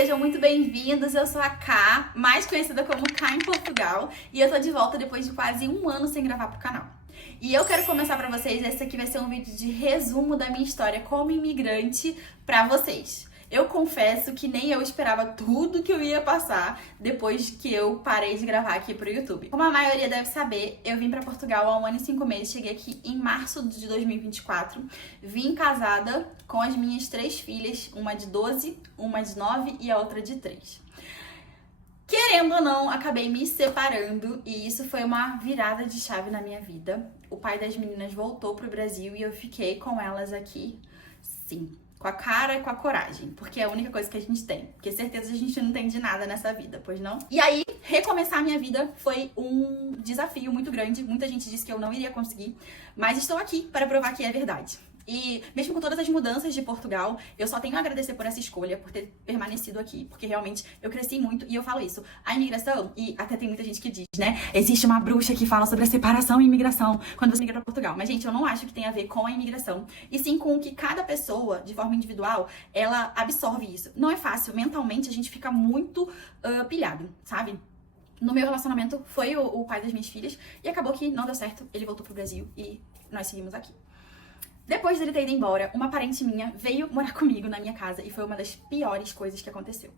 sejam muito bem-vindos. Eu sou a Ká, mais conhecida como Ká em Portugal, e eu tô de volta depois de quase um ano sem gravar pro canal. E eu quero começar pra vocês, esse aqui vai ser um vídeo de resumo da minha história como imigrante pra vocês. Eu confesso que nem eu esperava tudo que eu ia passar depois que eu parei de gravar aqui pro YouTube. Como a maioria deve saber, eu vim pra Portugal há 1 ano e 5 meses, cheguei aqui em março de 2024, vim casada com as minhas 3 filhas, uma de 12, uma de 9 e a outra de 3. Querendo ou não, acabei me separando e isso foi uma virada de chave na minha vida. O pai das meninas voltou pro Brasil e eu fiquei com elas aqui, sim. Com a cara e com a coragem, porque é a única coisa que a gente tem. Porque certeza a gente não tem de nada nessa vida, pois não? E aí, recomeçar a minha vida foi um desafio muito grande. Muita gente disse que eu não iria conseguir, mas estou aqui para provar que é verdade. E mesmo com todas as mudanças de Portugal, eu só tenho a agradecer por essa escolha, por ter permanecido aqui, porque realmente eu cresci muito e eu falo isso. A imigração, e até tem muita gente que diz, né? Existe uma bruxa que fala sobre a separação e imigração quando você migra pra Portugal. Mas, gente, eu não acho que tem a ver com a imigração, e sim com o que cada pessoa, de forma individual, ela absorve isso. Não é fácil, mentalmente a gente fica muito pilhado, sabe? No meu relacionamento foi o pai das minhas filhas e acabou que não deu certo, ele voltou pro Brasil e nós seguimos aqui. Depois dele ter ido embora, uma parente minha veio morar comigo na minha casa e foi uma das piores coisas que aconteceu.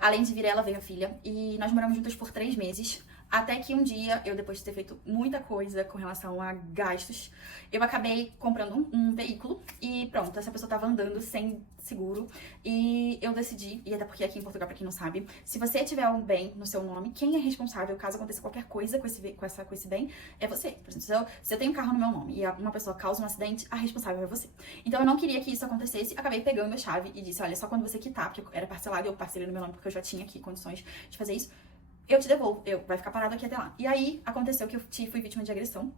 Além de vir ela, veio a filha e nós moramos juntas por 3 meses. Até que um dia, eu depois de ter feito muita coisa com relação a gastos, eu acabei comprando um veículo e pronto, essa pessoa tava andando sem seguro e eu decidi, e até porque aqui em Portugal, pra quem não sabe, se você tiver um bem no seu nome, quem é responsável caso aconteça qualquer coisa com esse bem é você. Por exemplo, se eu tenho um carro no meu nome e uma pessoa causa um acidente, a responsável é você. Então eu não queria que isso acontecesse, acabei pegando a chave e disse, olha, só quando você quitar, porque era parcelado e eu parcelei no meu nome porque eu já tinha aqui condições de fazer isso, eu te devolvo, vai ficar parado aqui até lá. E aí, aconteceu que eu fui vítima de agressão.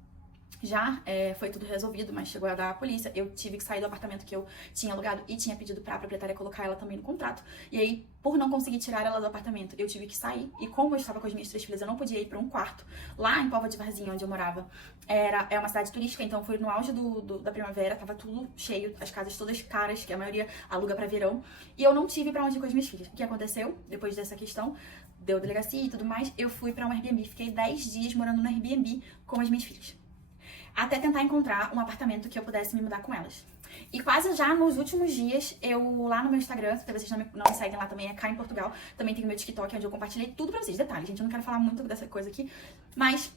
Já foi tudo resolvido, mas chegou a dar a polícia. Eu tive que sair do apartamento que eu tinha alugado e tinha pedido pra proprietária colocar ela também no contrato. E aí, por não conseguir tirar ela do apartamento, eu tive que sair. E como eu estava com as minhas 3 filhas, eu não podia ir pra um quarto. Lá em Póvoa de Varzim, onde eu morava, é uma cidade turística, então foi no auge da primavera, tava tudo cheio, as casas todas caras, que a maioria aluga pra verão. E eu não tive pra onde ir com as minhas filhas. O que aconteceu depois dessa questão? Deu delegacia e tudo mais, eu fui pra um Airbnb, fiquei 10 dias morando no Airbnb com as minhas filhas. Até tentar encontrar um apartamento que eu pudesse me mudar com elas. E quase já nos últimos dias, eu lá no meu Instagram, se vocês não me seguem lá também, é Ká em Portugal, também tem o meu TikTok, onde eu compartilhei tudo pra vocês. Detalhe, gente, eu não quero falar muito dessa coisa aqui, mas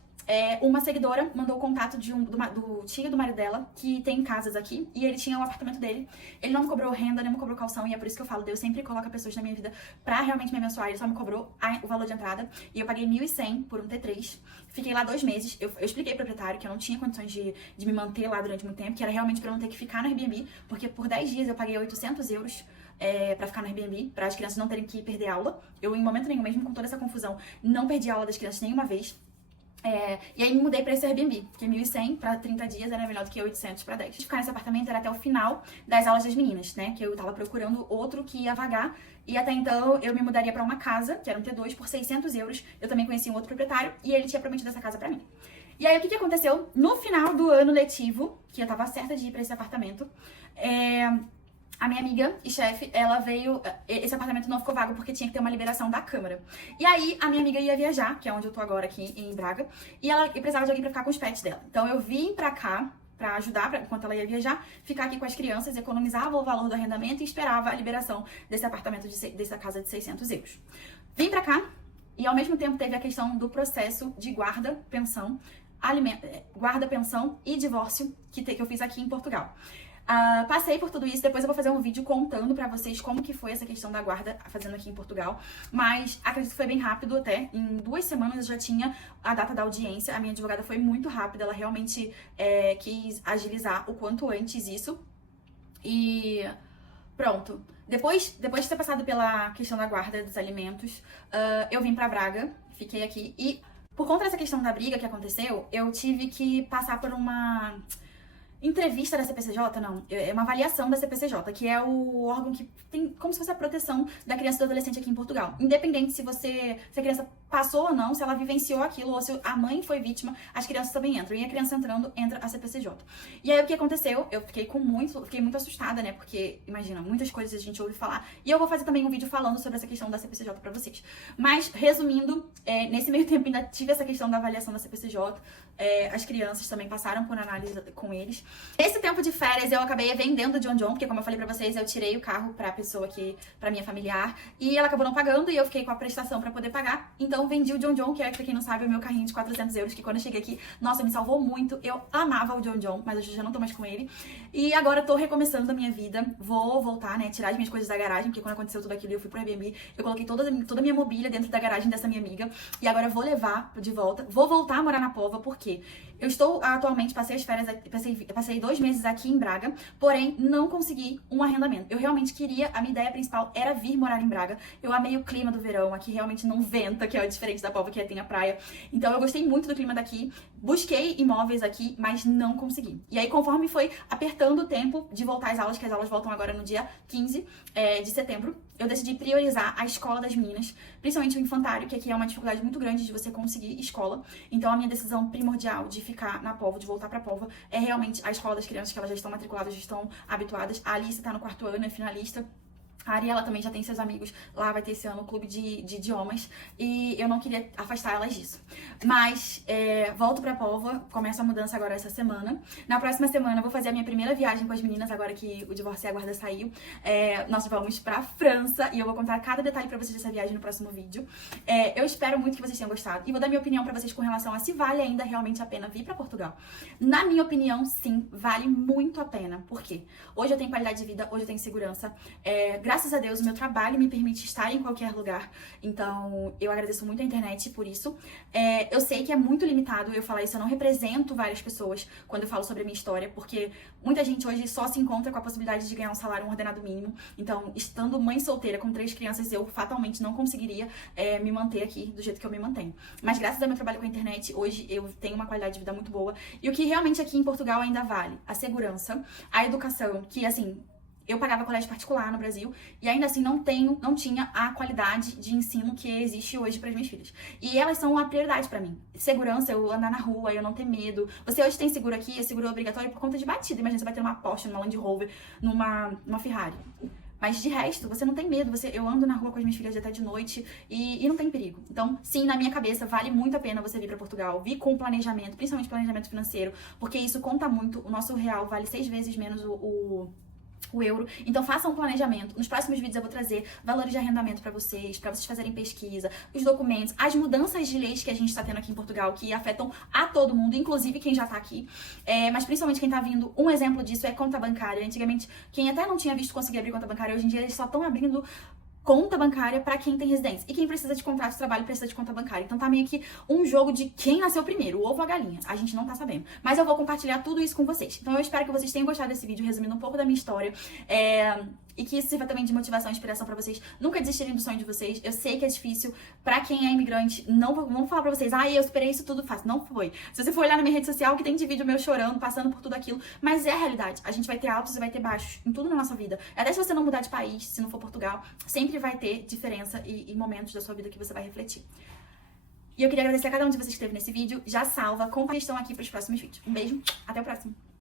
uma seguidora mandou o contato do tio do marido dela, que tem casas aqui, e ele tinha o apartamento dele. Ele não me cobrou renda, nem me cobrou calção, e é por isso que eu falo, Deus sempre coloca pessoas na minha vida pra realmente me abençoar. Ele só me cobrou o valor de entrada, e eu paguei 1.100 por um T3. Fiquei lá 2 meses, eu expliquei pro proprietário que eu não tinha condições de me manter lá durante muito tempo, que era realmente pra eu não ter que ficar no Airbnb, porque por 10 dias eu paguei 800 euros pra ficar no Airbnb, para as crianças não terem que perder aula. Eu, em momento nenhum, mesmo com toda essa confusão, não perdi a aula das crianças nenhuma vez. E aí me mudei pra esse Airbnb, porque 1.100 pra 30 dias era melhor do que 800 pra 10. Ficar nesse apartamento era até o final das aulas das meninas, né? Que eu tava procurando outro que ia vagar. E até então eu me mudaria pra uma casa, que era um T2, por 600 euros. Eu também conheci um outro proprietário e ele tinha prometido essa casa pra mim. E aí o que aconteceu? No final do ano letivo, que eu tava certa de ir pra esse apartamento, a minha amiga e chefe, ela veio... Esse apartamento não ficou vago porque tinha que ter uma liberação da Câmara. E aí, a minha amiga ia viajar, que é onde eu tô agora aqui, em Braga, e ela precisava de alguém pra ficar com os pets dela. Então, eu vim pra cá, pra ajudar, enquanto ela ia viajar, ficar aqui com as crianças, economizava o valor do arrendamento e esperava a liberação desse apartamento, dessa casa de 600 euros. Vim pra cá, e ao mesmo tempo teve a questão do processo de guarda, pensão e divórcio que eu fiz aqui em Portugal. Passei por tudo isso, depois eu vou fazer um vídeo contando pra vocês como que foi essa questão da guarda fazendo aqui em Portugal, mas acredito que foi bem rápido até, em 2 semanas eu já tinha a data da audiência, a minha advogada foi muito rápida, ela realmente quis agilizar o quanto antes isso, e pronto. Depois de ter passado pela questão da guarda dos alimentos, eu vim pra Braga, fiquei aqui, e por conta dessa questão da briga que aconteceu, eu tive que passar por uma... entrevista da CPCJ, não, é uma avaliação da CPCJ, que é o órgão que tem como se fosse a proteção da criança e do adolescente aqui em Portugal. Independente se a criança passou ou não, se ela vivenciou aquilo ou se a mãe foi vítima, as crianças também entram. E a criança entrando, entra a CPCJ. E aí o que aconteceu? Eu fiquei muito assustada, né? Porque, imagina, muitas coisas a gente ouve falar. E eu vou fazer também um vídeo falando sobre essa questão da CPCJ pra vocês. Mas, resumindo, nesse meio tempo ainda tive essa questão da avaliação da CPCJ. As crianças também passaram por análise com eles. Nesse tempo de férias, eu acabei vendendo o John John, porque como eu falei pra vocês, eu tirei o carro pra pessoa pra minha familiar, e ela acabou não pagando, e eu fiquei com a prestação pra poder pagar. Então, vendi o John John, que é, pra quem não sabe, o meu carrinho de 400 euros, que quando eu cheguei aqui, nossa, me salvou muito. Eu amava o John John, mas hoje eu já não tô mais com ele. E agora eu tô recomeçando a minha vida. Vou voltar, né, tirar as minhas coisas da garagem, porque quando aconteceu tudo aquilo, eu fui pro Airbnb, eu coloquei toda a minha mobília dentro da garagem dessa minha amiga, e agora eu vou levar de volta. Vou voltar a morar na Póvoa, porque eu estou atualmente, passei as férias, passei 2 meses aqui em Braga, porém não consegui um arrendamento. Eu realmente queria, a minha ideia principal era vir morar em Braga. Eu amei o clima do verão, aqui realmente não venta, que é diferente da Póvoa, que tem a praia. Então eu gostei muito do clima daqui, busquei imóveis aqui, mas não consegui. E aí conforme foi apertando o tempo de voltar às aulas, que as aulas voltam agora no dia 15 de setembro, eu decidi priorizar a escola das meninas, principalmente o infantário, que aqui é uma dificuldade muito grande de você conseguir escola. Então a minha decisão primordial de ficar na Póvoa, de voltar pra Póvoa, é realmente a escola das crianças, que elas já estão matriculadas, já estão habituadas. A Alice tá no 4º ano, é finalista. A Ariela também já tem seus amigos lá, vai ter esse ano o clube de idiomas, e eu não queria afastar elas disso. Mas volto pra Póvoa, começo a mudança agora essa semana. Na próxima semana eu vou fazer a minha primeira viagem com as meninas, agora que o divórcio e a guarda saiu. Nós vamos pra França, e eu vou contar cada detalhe pra vocês dessa viagem no próximo vídeo. Eu espero muito que vocês tenham gostado, e vou dar minha opinião pra vocês com relação a se vale ainda realmente a pena vir pra Portugal. Na minha opinião, sim, vale muito a pena. Por quê? Hoje eu tenho qualidade de vida, hoje eu tenho segurança. Graças a Deus, o meu trabalho me permite estar em qualquer lugar. Então, eu agradeço muito a internet por isso. Eu sei que é muito limitado eu falar isso, eu não represento várias pessoas quando eu falo sobre a minha história, porque muita gente hoje só se encontra com a possibilidade de ganhar um salário, um ordenado mínimo. Então, estando mãe solteira com 3 crianças, eu fatalmente não conseguiria me manter aqui do jeito que eu me mantenho. Mas graças ao meu trabalho com a internet, hoje eu tenho uma qualidade de vida muito boa. E o que realmente aqui em Portugal ainda vale? A segurança, a educação, que assim... Eu pagava colégio particular no Brasil e ainda assim não tinha a qualidade de ensino que existe hoje para as minhas filhas. E elas são uma prioridade para mim. Segurança, eu andar na rua, eu não ter medo. Você hoje tem seguro aqui, é seguro obrigatório por conta de batida. Imagina, você vai ter uma Porsche, numa Land Rover, numa Ferrari. Mas de resto, você não tem medo. Eu ando na rua com as minhas filhas até de noite e não tem perigo. Então, sim, na minha cabeça, vale muito a pena você vir pra Portugal. Vir com planejamento, principalmente planejamento financeiro, porque isso conta muito. O nosso real vale 6 vezes menos o euro. Então façam um planejamento. Nos próximos vídeos eu vou trazer valores de arrendamento pra vocês fazerem pesquisa, os documentos, as mudanças de leis que a gente tá tendo aqui em Portugal, que afetam a todo mundo, inclusive quem já tá aqui. Mas principalmente quem tá vindo, um exemplo disso é conta bancária. Antigamente, quem até não tinha visto conseguir abrir conta bancária, hoje em dia eles só estão abrindo conta bancária pra quem tem residência. E quem precisa de contrato de trabalho precisa de conta bancária. Então tá meio que um jogo de quem nasceu primeiro, o ovo ou a galinha. A gente não tá sabendo. Mas eu vou compartilhar tudo isso com vocês. Então eu espero que vocês tenham gostado desse vídeo, resumindo um pouco da minha história. E que isso sirva também de motivação e inspiração pra vocês nunca desistirem do sonho de vocês. Eu sei que é difícil pra quem é imigrante. Não vou falar pra vocês, eu superei isso tudo fácil. Não foi. Se você for olhar na minha rede social, que tem de vídeo meu chorando, passando por tudo aquilo. Mas é a realidade. A gente vai ter altos e vai ter baixos em tudo na nossa vida. Até se você não mudar de país, se não for Portugal, sempre vai ter diferença e momentos da sua vida que você vai refletir. E eu queria agradecer a cada um de vocês que esteve nesse vídeo. Já salva, compartilhem aqui pros próximos vídeos. Um beijo, até o próximo.